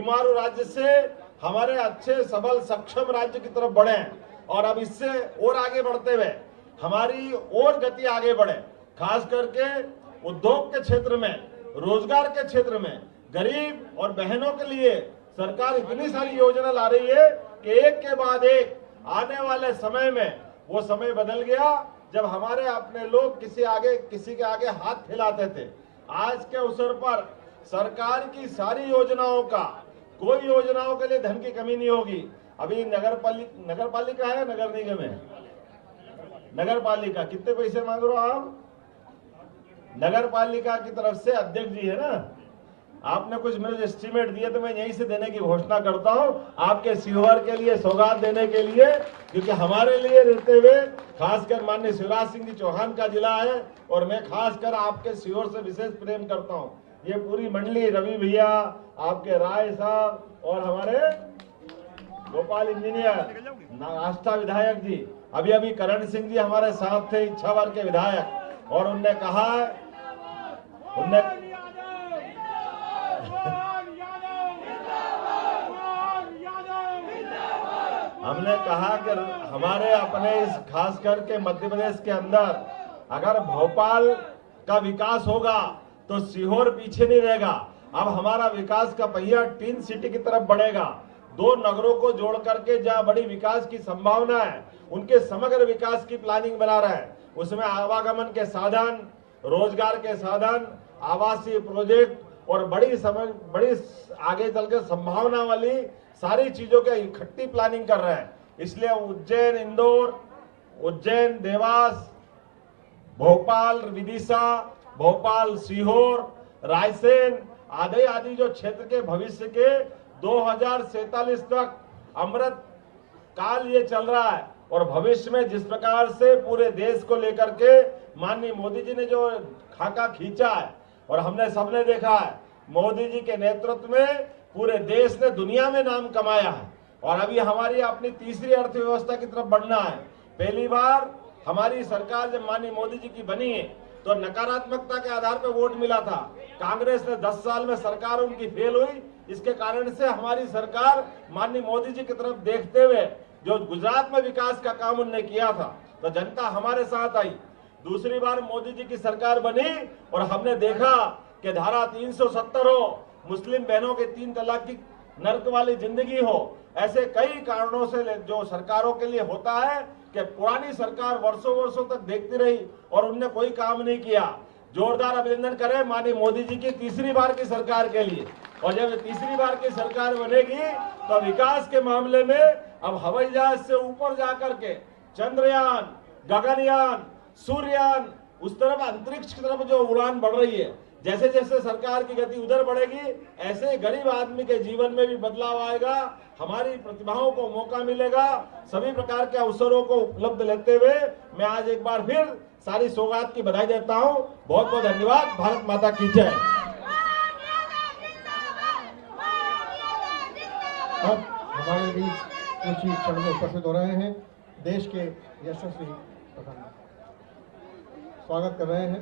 बीमारू राज्य से हमारे अच्छे सबल सक्षम राज्य की तरफ बढ़े और अब इससे और आगे बढ़ते हुए हमारी और गति आगे बढ़े। खास करके उद्योग के क्षेत्र में, रोजगार के क्षेत्र में गरीब और बहनों के लिए सरकार इतनी सारी योजना ला रही है कि एक के बाद एक आने वाले समय में वो समय बदल गया जब हमारे अपने लोग किसी के आगे हाथ फैलाते थे। आज के अवसर पर सरकार की सारी योजनाओं का, कोई योजनाओं के लिए धन की कमी नहीं होगी। अभी नगर पालिका है, नगर निगम है, नगर पालिका कितने पैसे मांग रहे हो आप? नगर पालिका की तरफ से अध्यक्ष जी है ना, आपने कुछ मुझे एस्टीमेट दिए तो मैं यहीं से देने की घोषणा करता हूं, आपके सीहोर के लिए सौगात देने के लिए, क्योंकि हमारे लिए रहते हुए खासकर माननीय शिवराज सिंह जी चौहान का जिला है और मैं खासकर आपके सीहोर से विशेष प्रेम करता हूं। ये पूरी मंडली, रवि भैया, आपके राय साहब और हमारे गोपाल इंजीनियर, आस्था विधायक जी, अभी करण सिंह जी हमारे साथ थे, इच्छावर के विधायक, और उनने कहा, हमने कहा कि हमारे अपने इस खास करके मध्य प्रदेश के अंदर अगर भोपाल का विकास होगा तो सीहोर पीछे नहीं रहेगा। अब हमारा विकास का पहिया टीन सिटी की तरफ बढ़ेगा। दो नगरों को जोड़ करके जहां बड़ी विकास की संभावना है, उनके समग्र विकास की प्लानिंग बना रहा है। उसमें आवागमन के साधन, रोजगार के साधन, आवासीय प्रोजेक्ट और बड़ी आगे चलकर संभावना वाली सारी चीजों के इकट्ठी प्लानिंग कर रहे हैं। इसलिए उज्जैन इंदौर, उज्जैन देवास, भोपाल विदिशा, भोपाल सीहोर, रायसेन आदि जो क्षेत्र के भविष्य के 2047 तक अमृत काल ये चल रहा है। और भविष्य में जिस प्रकार से पूरे देश को लेकर के माननीय मोदी जी ने जो खाका खींचा है और हमने सबने देखा है, मोदी जी के नेतृत्व में पूरे देश ने दुनिया में नाम कमाया है। और अभी हमारी अपनी तीसरी अर्थव्यवस्था की तरफ बढ़ना है। पहली बार हमारी सरकार जब माननीय मोदी जी की बनी है तो नकारात्मकता के आधार पर वोट मिला था। कांग्रेस ने 10 साल में सरकार उनकी फेल हुई। इसके कारण से हमारी सरकार माननीय मोदी जी की तरफ देखते हुए जो गुजरात में विकास का काम उन्होंने किया था तो जनता हमारे साथ आई। दूसरी बार मोदी जी की सरकार बनी और हमने देखा कि धारा 370 हो, मुस्लिम बहनों के 3 तलाक की नर्क वाली जिंदगी हो, ऐसे कई कारणों से जो सरकारों के लिए होता है कि पुरानी सरकार वर्षों तक देखती रही और उनने कोई काम नहीं किया। जोरदार अभिनंदन करें माननीय मोदी जी की तीसरी बार की सरकार के लिए। और जब तीसरी बार की सरकार बनेगी तो विकास के मामले में अब हवाई जहाज से ऊपर जाकर के चंद्रयान, गगनयान, सूर्ययान, उस तरफ अंतरिक्ष की तरफ जो उड़ान बढ़ रही है, जैसे जैसे सरकार की गति उधर बढ़ेगी ऐसे गरीब आदमी के जीवन में भी बदलाव आएगा। हमारी प्रतिभाओं को मौका मिलेगा। सभी प्रकार के अवसरों को उपलब्ध लेते हुए मैं आज एक बार फिर सारी सौगात की बधाई देता हूं। बहुत बहुत धन्यवाद। भारत माता की जय। अब हमारे बीच कुछ ही क्षण में उपस्थित हो रहे हैं देश के यशस्वी प्रधानमंत्री, स्वागत कर रहे हैं